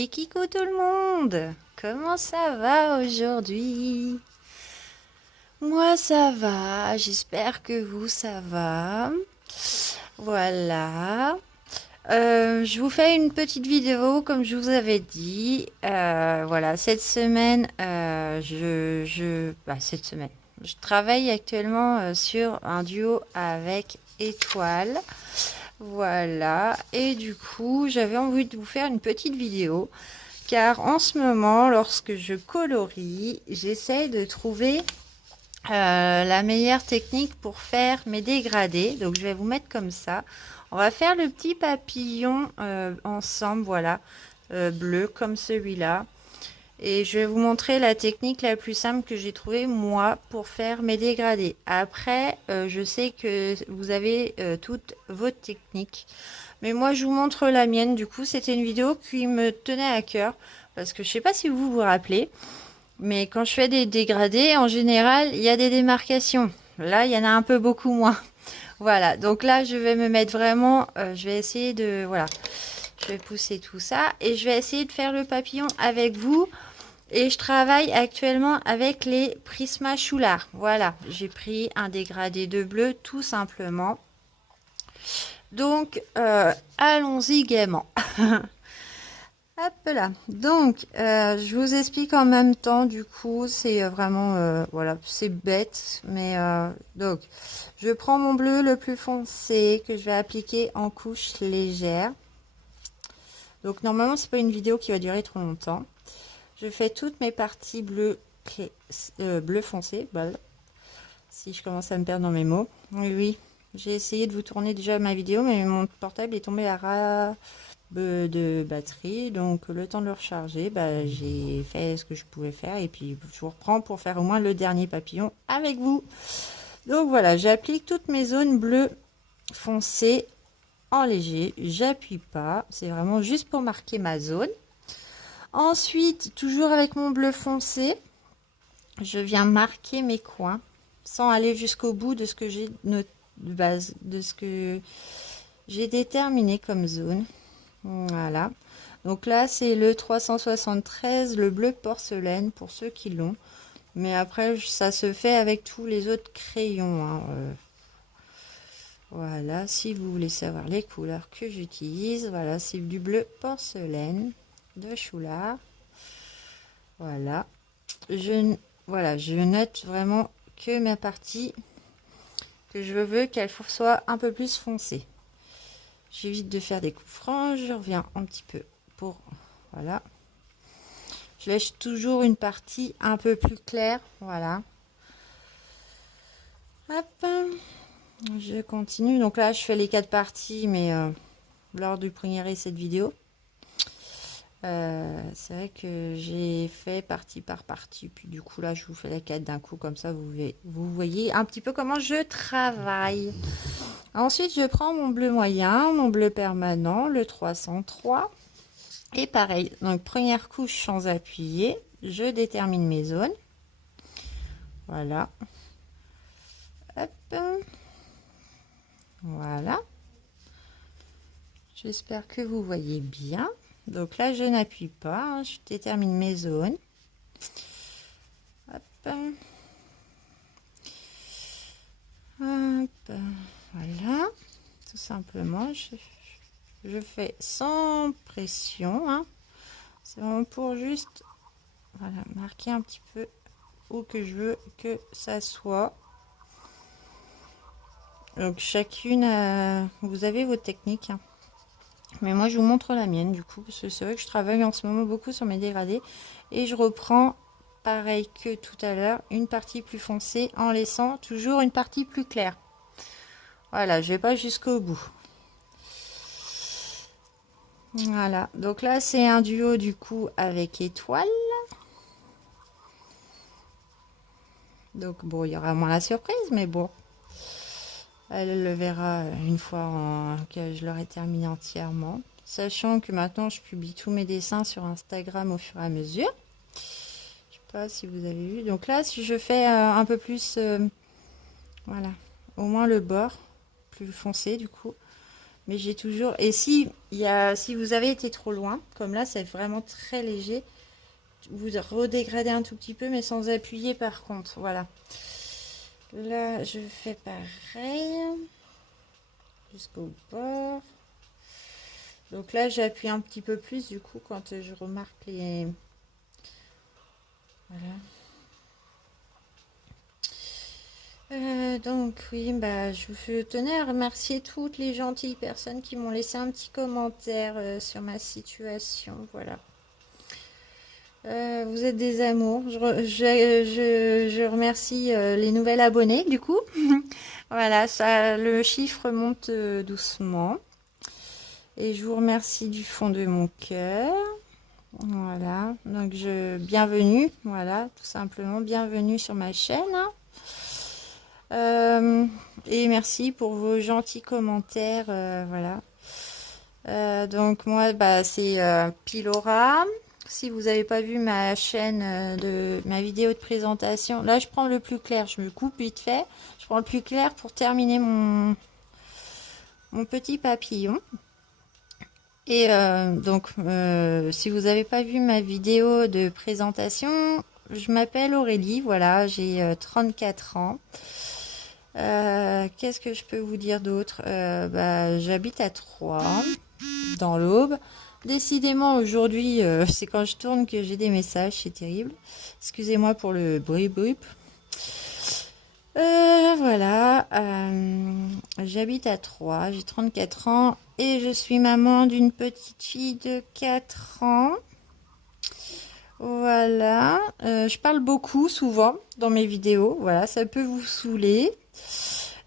Et Kiko tout le monde, comment ça va aujourd'hui? Moi ça va, j'espère que vous ça va. Voilà. Je vous fais une petite vidéo comme je vous avais dit. Voilà, cette semaine, cette semaine, je travaille actuellement sur un duo avec Étoile. Voilà, et du coup, j'avais envie de vous faire une petite vidéo car en ce moment, lorsque je colorie, j'essaie de trouver la meilleure technique pour faire mes dégradés. Donc, je vais vous mettre comme ça. On va faire le petit papillon ensemble, voilà, bleu comme celui-là. Et je vais vous montrer la technique la plus simple que j'ai trouvée moi pour faire mes dégradés. Après, je sais que vous avez toutes vos techniques. Mais moi, je vous montre la mienne. Du coup, c'était une vidéo qui me tenait à cœur. Parce que je sais pas si vous vous rappelez. Mais quand je fais des dégradés, en général, il y a des démarcations. Là, il y en a un peu beaucoup moins. Voilà. Donc là, je vais me mettre vraiment... je vais essayer de... Voilà. Je vais pousser tout ça. Et je vais essayer de faire le papillon avec vous. Et je travaille actuellement avec les Prisma Choulard. Voilà, j'ai pris un dégradé de bleu tout simplement. Donc, allons-y gaiement. Hop là. Donc, je vous explique en même temps. Du coup, c'est vraiment, voilà, c'est bête. Mais donc, je prends mon bleu le plus foncé que je vais appliquer en couche légère. Donc, normalement, c'est pas une vidéo qui va durer trop longtemps. Je fais toutes mes parties bleu foncé. Voilà. Si je commence à me perdre dans mes mots. Oui, oui. J'ai essayé de vous tourner déjà ma vidéo, mais mon portable est tombé à ras de batterie. Donc, le temps de le recharger, j'ai fait ce que je pouvais faire. Et puis, je vous reprends pour faire au moins le dernier papillon avec vous. Donc, voilà. J'applique toutes mes zones bleues foncées en léger. J'appuie pas. C'est vraiment juste pour marquer ma zone. Ensuite, toujours avec mon bleu foncé, je viens marquer mes coins sans aller jusqu'au bout de ce que j'ai de base, de ce que j'ai déterminé comme zone. Voilà. Donc là, c'est le 373, le bleu porcelaine pour ceux qui l'ont. Mais après, ça se fait avec tous les autres crayons. Hein. Voilà, si vous voulez savoir les couleurs que j'utilise, voilà, c'est du bleu porcelaine de Choulard. Voilà. Je note vraiment que ma partie, que je veux qu'elle soit un peu plus foncée. J'évite de faire des coups francs, je reviens un petit peu pour... Voilà. Je laisse toujours une partie un peu plus claire, voilà. Hop. Je continue. Donc là, je fais les 4 parties, mais lors du premier essai de vidéo. C'est vrai que j'ai fait partie par partie, puis du coup là je vous fais la 4 d'un coup, comme ça vous voyez un petit peu comment je travaille. Ensuite je prends mon bleu moyen, mon bleu permanent, le 303, et pareil, donc première couche sans appuyer, je détermine mes zones. Voilà. Hop. Voilà. J'espère que vous voyez bien. Donc là, je n'appuie pas, hein, je détermine mes zones. Hop. Hop. Voilà. Tout simplement, je fais sans pression. Hein. C'est vraiment pour juste voilà, marquer un petit peu où que je veux que ça soit. Donc chacune, vous avez vos techniques. Hein. Mais moi, je vous montre la mienne, du coup, parce que c'est vrai que je travaille en ce moment beaucoup sur mes dégradés. Et je reprends, pareil que tout à l'heure, une partie plus foncée en laissant toujours une partie plus claire. Voilà, je vais pas jusqu'au bout. Voilà, donc là, c'est un duo, du coup, avec Étoile. Donc, bon, il y aura moins la surprise, mais bon. Elle le verra une fois que je l'aurai terminé entièrement. Sachant que maintenant, je publie tous mes dessins sur Instagram au fur et à mesure. Je sais pas si vous avez vu. Donc là, si je fais un peu plus, voilà, au moins le bord, plus foncé du coup. Mais j'ai toujours... Et si vous avez été trop loin, comme là, c'est vraiment très léger, vous redégradez un tout petit peu, mais sans appuyer par contre. Voilà. Là, je fais pareil. Jusqu'au bord. Donc là, j'appuie un petit peu plus, du coup, quand je remarque les... Voilà. Donc oui, bah, je tenais à remercier toutes les gentilles personnes qui m'ont laissé un petit commentaire sur ma situation. Voilà. Vous êtes des amours. Je remercie les nouvelles abonnées du coup. Voilà, ça, le chiffre monte doucement. Et je vous remercie du fond de mon cœur. Voilà, donc bienvenue, voilà, tout simplement, bienvenue sur ma chaîne. Et merci pour vos gentils commentaires, voilà. Donc moi, bah, c'est Pilora. Si vous n'avez pas vu ma chaîne ma vidéo de présentation, là je prends le plus clair, je me coupe vite fait. Je prends le plus clair pour terminer mon petit papillon. Et donc, si vous n'avez pas vu ma vidéo de présentation, je m'appelle Aurélie, voilà, j'ai 34 ans. Qu'est-ce que je peux vous dire d'autre? Bah, j'habite à Troyes, dans l'Aube. Décidément, aujourd'hui, c'est quand je tourne que j'ai des messages, c'est terrible. Excusez-moi pour le bruit. Voilà, j'habite à Troyes, j'ai 34 ans et je suis maman d'une petite fille de 4 ans. Voilà, je parle beaucoup, souvent, dans mes vidéos, voilà, ça peut vous saouler.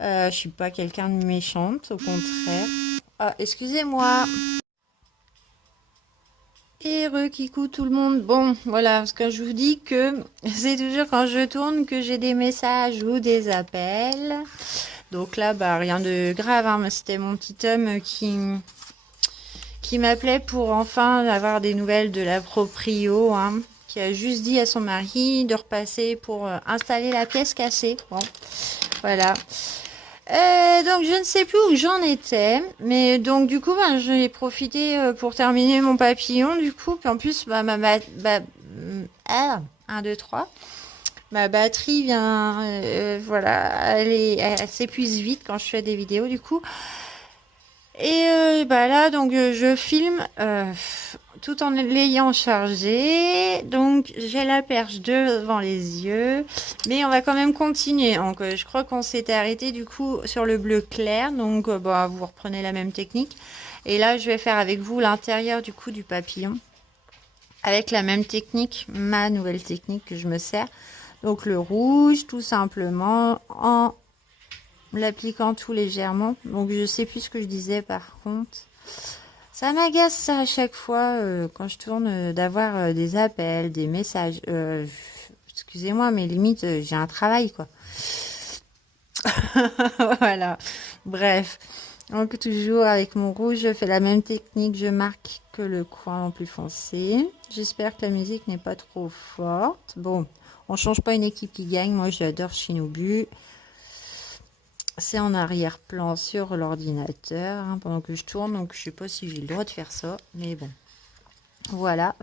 Je suis pas quelqu'un de méchante, au contraire. Ah, excusez-moi. Et kikou tout le monde. Bon, voilà, parce que je vous dis que c'est toujours quand je tourne que j'ai des messages ou des appels. Donc là, bah rien de grave, hein, mais c'était mon petit homme qui m'appelait pour enfin avoir des nouvelles de la proprio, hein, qui a juste dit à son mari de repasser pour installer la pièce cassée. Bon, voilà. Donc je ne sais plus où j'en étais, mais donc du coup ben, j'ai profité pour terminer mon papillon du coup, puis en plus bah, 1, 2, 3, ma batterie vient, voilà, elle s'épuise vite quand je fais des vidéos du coup. Et bah là donc je filme tout en l'ayant chargé, donc j'ai la perche devant les yeux, mais on va quand même continuer. Donc je crois qu'on s'était arrêté du coup sur le bleu clair, donc bah, vous reprenez la même technique. Et là je vais faire avec vous l'intérieur du coup du papillon, avec la même technique, ma nouvelle technique que je me sers. Donc le rouge tout simplement en l'appliquant tout légèrement. Donc je sais plus ce que je disais par contre. Ça m'agace ça à chaque fois quand je tourne d'avoir des appels, des messages. Excusez-moi, mais limite j'ai un travail quoi. Voilà. Bref. Donc toujours avec mon rouge, je fais la même technique. Je marque que le coin en plus foncé. J'espère que la musique n'est pas trop forte. Bon, on change pas une équipe qui gagne. Moi j'adore Shinobu. C'est en arrière-plan sur l'ordinateur hein, pendant que je tourne, donc je sais pas si j'ai le droit de faire ça, mais bon. Voilà.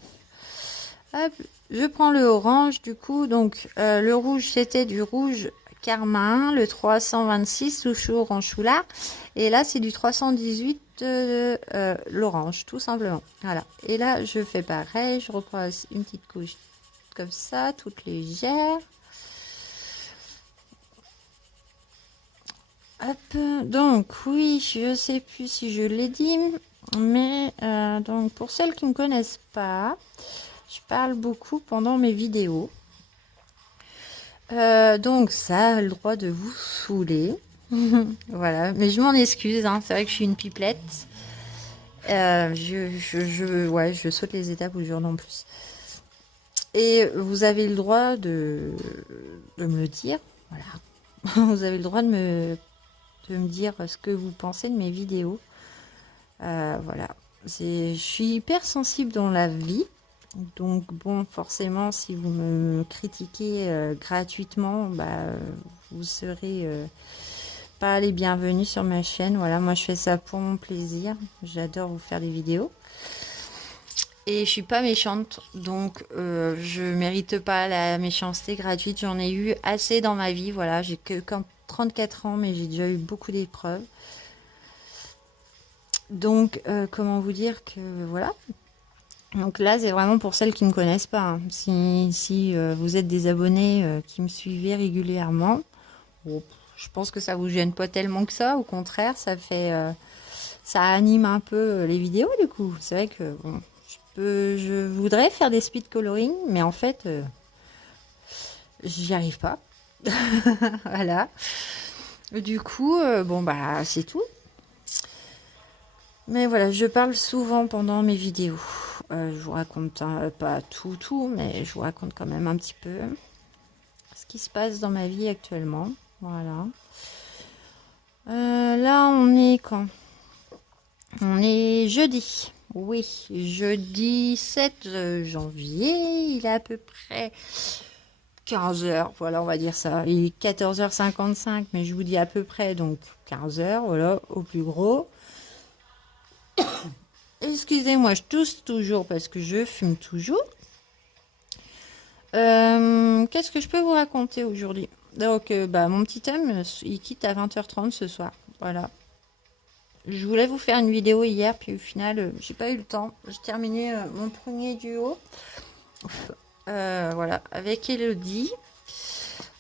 Hop, je prends le orange du coup, donc le rouge c'était du rouge carmin, le 326 toujours en choulard, et là c'est du 318 l'orange tout simplement. Voilà. Et là je fais pareil, je reprends une petite couche comme ça, toute légère. Hop, donc oui, je sais plus si je l'ai dit, mais donc pour celles qui ne me connaissent pas, je parle beaucoup pendant mes vidéos. Donc ça a le droit de vous saouler. Voilà, mais je m'en excuse, hein, c'est vrai que je suis une pipelette. Ouais, je saute les étapes où je jure en plus. Et vous avez le droit de me le dire, voilà. Vous avez le droit de me dire ce que vous pensez de mes vidéos. Voilà. Je suis hyper sensible dans la vie. Donc bon, forcément, si vous me critiquez gratuitement, bah, vous serez pas les bienvenus sur ma chaîne. Voilà, moi je fais ça pour mon plaisir. J'adore vous faire des vidéos. Et je suis pas méchante, donc je mérite pas la méchanceté gratuite. J'en ai eu assez dans ma vie. Voilà, j'ai que 34 ans, mais j'ai déjà eu beaucoup d'épreuves. Donc, comment vous dire que voilà. Donc là, c'est vraiment pour celles qui ne me connaissent pas. Hein. Si vous êtes des abonnés qui me suivez régulièrement, bon, je pense que ça vous gêne pas tellement que ça. Au contraire, ça fait, ça anime un peu les vidéos du coup. C'est vrai que bon, je voudrais faire des speed coloring, mais en fait, j'y arrive pas. Voilà. Du coup, bon bah c'est tout. Mais voilà, je parle souvent pendant mes vidéos. Je vous raconte pas tout, mais je vous raconte quand même un petit peu ce qui se passe dans ma vie actuellement. Voilà. Là, on est quand? On est jeudi. Oui, jeudi 7 janvier. Il est à peu près 15 heures. Voilà, on va dire ça. Il est 14h55, mais je vous dis à peu près, donc 15 heures, voilà, au plus gros. Excusez-moi, je tousse toujours parce que je fume toujours. Qu'est-ce que je peux vous raconter aujourd'hui? Donc, bah, mon petit homme, il quitte à 20h30 ce soir. Voilà. Je voulais vous faire une vidéo hier, puis au final, j'ai pas eu le temps. J'ai terminé mon premier duo. Voilà, avec Elodie.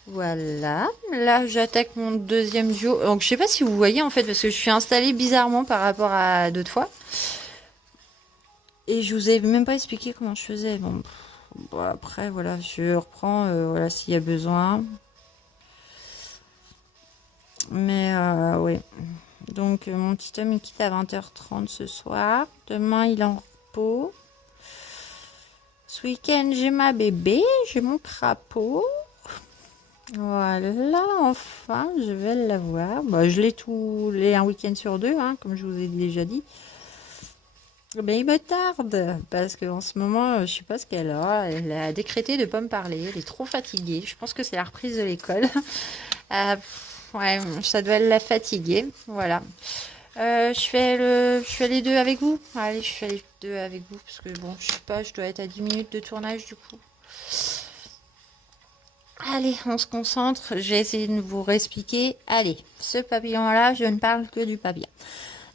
Voilà. Là, j'attaque mon deuxième duo. Donc, je sais pas si vous voyez en fait, parce que je suis installée bizarrement par rapport à d'autres fois. Et je vous ai même pas expliqué comment je faisais. Bon, après, voilà, je reprends voilà, s'il y a besoin. Mais oui. Donc, mon petit homme, il quitte à 20h30 ce soir. Demain, il est en repos. Ce week-end, j'ai ma bébé, j'ai mon crapaud. Voilà, enfin, je vais l'avoir. Bah, je l'ai tous les un week-end sur deux, hein, comme je vous ai déjà dit. Mais il me tarde, parce qu'en ce moment, je sais pas ce qu'elle a. Elle a décrété de ne pas me parler. Elle est trop fatiguée. Je pense que c'est la reprise de l'école. Ouais, ça doit la fatiguer. Voilà. Je fais les deux avec vous. Allez, je fais les deux avec vous, parce que bon, je sais pas, je dois être à 10 minutes de tournage du coup. Allez, on se concentre. J'ai essayé de vous réexpliquer. Allez, ce papillon-là, je ne parle que du papillon.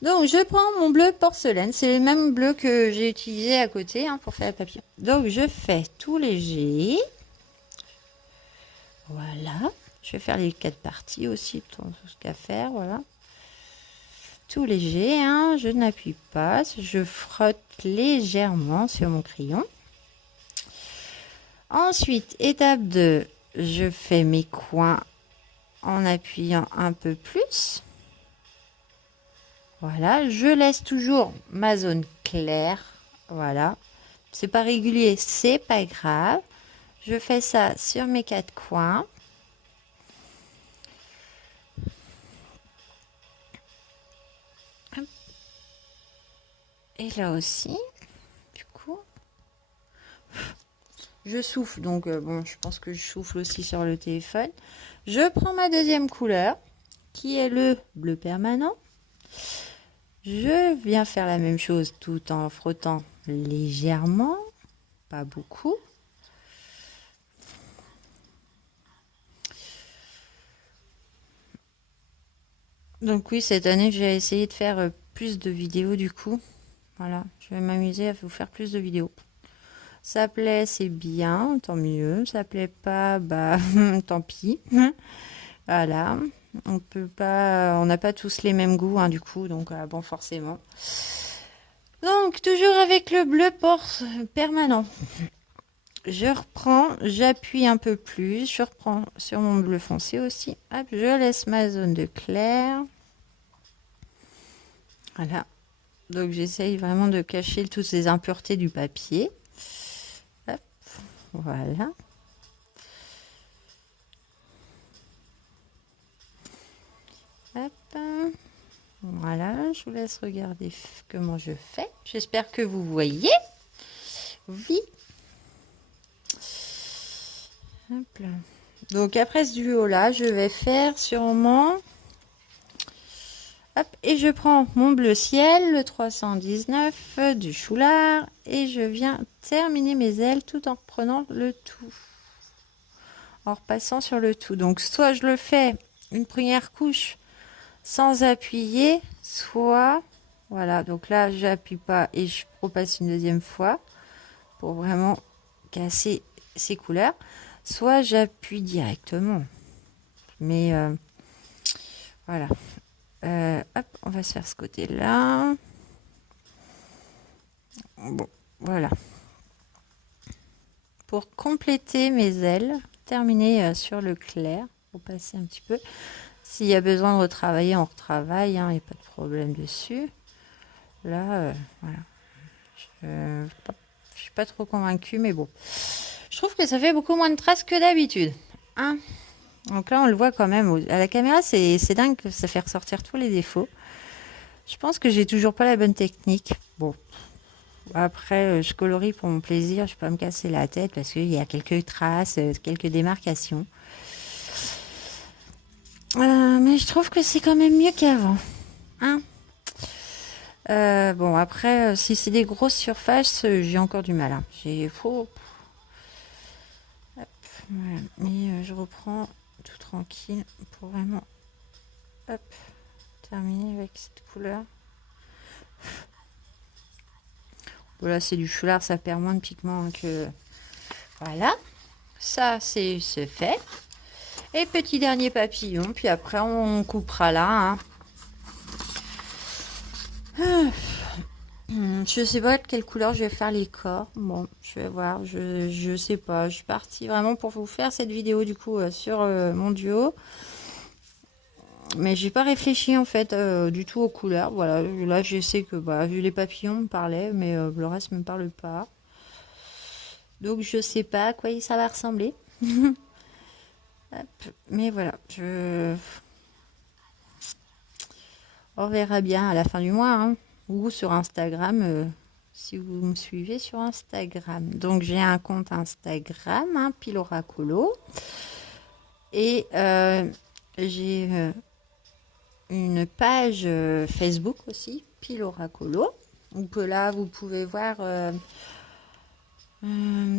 Donc, je prends mon bleu porcelaine. C'est le même bleu que j'ai utilisé à côté hein, pour faire le papillon. Donc, je fais tout léger. Voilà. Je vais faire les 4 parties aussi, tout ce qu'à faire. Voilà. Tout léger. Hein, je n'appuie pas. Je frotte légèrement sur mon crayon. Ensuite, étape 2. Je fais mes coins en appuyant un peu plus. Voilà, je laisse toujours ma zone claire. Voilà, c'est pas régulier, c'est pas grave. Je fais ça sur mes 4 coins. Et là aussi, du coup, je souffle. Donc bon, je pense que je souffle aussi sur le téléphone. Je prends ma deuxième couleur, qui est le bleu permanent. Je viens faire la même chose tout en frottant légèrement, pas beaucoup. Donc oui, cette année, j'ai essayé de faire plus de vidéos du coup. Voilà, je vais m'amuser à vous faire plus de vidéos. Ça plaît, c'est bien, tant mieux. Ça plaît pas, bah tant pis. Voilà, on n'a pas tous les mêmes goûts, hein, du coup, donc bon, forcément. Donc, toujours avec le bleu permanent. Je reprends, j'appuie un peu plus, je reprends sur mon bleu foncé aussi. Hop, je laisse ma zone de clair. Voilà. Donc, j'essaye vraiment de cacher toutes ces impuretés du papier. Hop, voilà. Hop. Voilà, je vous laisse regarder comment je fais. J'espère que vous voyez. Oui. Hop là. Donc après ce duo là, je vais faire sûrement Hop, et je prends mon bleu ciel, le 319 du Choulard, et je viens terminer mes ailes tout en reprenant le tout. En repassant sur le tout. Donc soit je le fais une première couche sans appuyer, soit voilà, donc là j'appuie pas et je repasse une deuxième fois pour vraiment casser ces couleurs, soit j'appuie directement, mais voilà. Hop, on va se faire ce côté là. Bon, voilà, pour compléter mes ailes, terminer sur le clair, pour passer un petit peu. S'il y a besoin de retravailler, on retravaille, hein, il n'y a pas de problème dessus. Là, voilà. Je suis pas trop convaincue, mais bon. Je trouve que ça fait beaucoup moins de traces que d'habitude. Hein, donc là, on le voit quand même. À la caméra, c'est dingue que ça fait ressortir tous les défauts. Je pense que j'ai toujours pas la bonne technique. Bon. Après, je colorie pour mon plaisir. Je peux pas me casser la tête parce qu'il y a quelques traces, quelques démarcations. Mais je trouve que c'est quand même mieux qu'avant. Hein, bon, après, si c'est des grosses surfaces, j'ai encore du mal. Hein. J'ai faux. Voilà. Mais je reprends tout tranquille pour vraiment hop, terminer avec cette couleur. Voilà, c'est du choulard, ça perd moins de pigment hein, que... Voilà, ça c'est fait. Et petit dernier papillon, puis après on coupera là. Hein. Je sais pas de quelle couleur je vais faire les corps. Bon, je vais voir. Je sais pas. Je suis partie vraiment pour vous faire cette vidéo du coup sur mon duo. Mais j'ai pas réfléchi en fait du tout aux couleurs. Voilà, là je sais que bah, vu les papillons me parlaient, mais le reste me parle pas. Donc je sais pas à quoi ça va ressembler. Hop, mais voilà, on verra bien à la fin du mois. Hein, ou sur Instagram. Si vous me suivez sur Instagram. Donc j'ai un compte Instagram, hein, Piloracolo. Et j'ai une page Facebook aussi, Piloracolo. Donc là, vous pouvez voir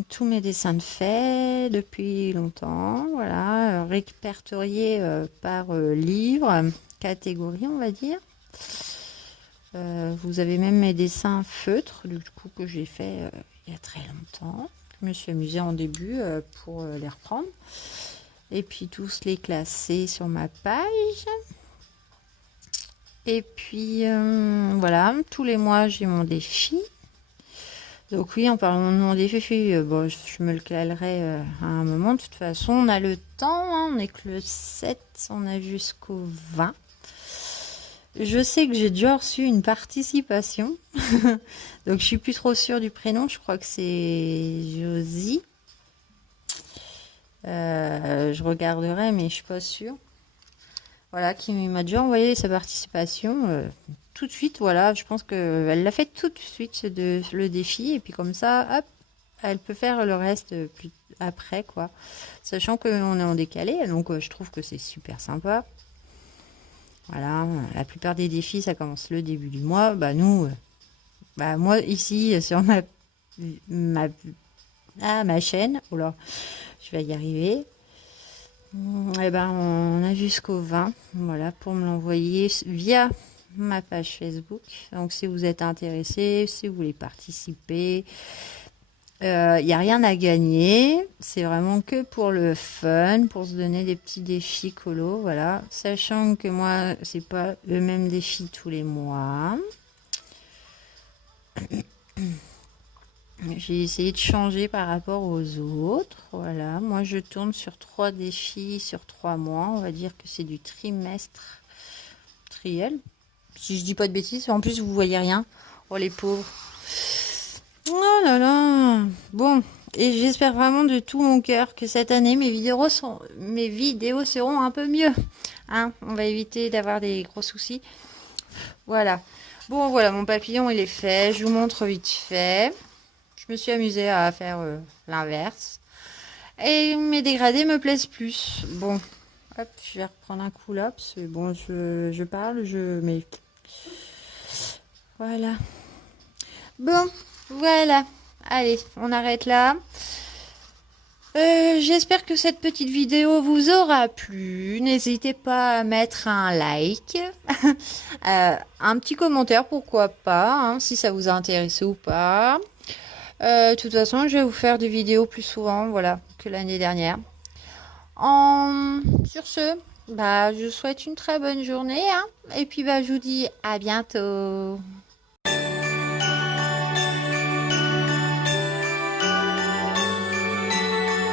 tous mes dessins de faits depuis longtemps. Voilà, répertoriés par livre, catégorie, on va dire. Vous avez même mes dessins feutres, du coup, que j'ai fait il y a très longtemps. Je me suis amusée en début pour les reprendre. Et puis tous les classer sur ma page. Et puis voilà, tous les mois j'ai mon défi. Donc oui, en parlant de mon défi, bon, je me le calerai à un moment. De toute façon, on a le temps, hein, on n'est que le 7, on a jusqu'au 20. Je sais que j'ai déjà reçu une participation. Donc je suis plus trop sûre du prénom, je crois que c'est Josie. Je regarderai, mais je suis pas sûre. Voilà, qui m'a déjà envoyé sa participation tout de suite. Voilà, je pense qu'elle l'a fait tout de suite le défi. Et puis comme ça, hop, elle peut faire le reste plus après, quoi. Sachant qu'on est en décalé, donc je trouve que c'est super sympa. Voilà, la plupart des défis, ça commence le début du mois. Bah nous, bah moi ici sur ma chaîne, oh là, je vais y arriver. Et ben on a jusqu'au 20, voilà, pour me l'envoyer via ma page Facebook. Donc si vous êtes intéressé, si vous voulez participer, il n'y a rien à gagner. C'est vraiment que pour le fun, pour se donner des petits défis colo, voilà. Sachant que moi, c'est pas le même défi tous les mois. J'ai essayé de changer par rapport aux autres. Voilà, moi je tourne sur 3 défis sur 3 mois. On va dire que c'est du trimestre triel. Si je dis pas de bêtises, en plus vous voyez rien. Oh les pauvres. Oh là là. Bon, et j'espère vraiment de tout mon cœur que cette année mes vidéos seront un peu mieux. Hein, on va éviter d'avoir des gros soucis. Voilà. Bon voilà, mon papillon il est fait. Je vous montre vite fait. Je me suis amusée à faire l'inverse. Et mes dégradés me plaisent plus. Bon, Hop, je vais reprendre un coup là, parce que bon, je parle, mais voilà. Bon, voilà. Allez, on arrête là. J'espère que cette petite vidéo vous aura plu. N'hésitez pas à mettre un like, un petit commentaire, pourquoi pas, hein, si ça vous a intéressé ou pas. De toute façon, je vais vous faire des vidéos plus souvent, voilà, que l'année dernière. Sur ce, bah, je vous souhaite une très bonne journée, hein, et puis bah, je vous dis à bientôt.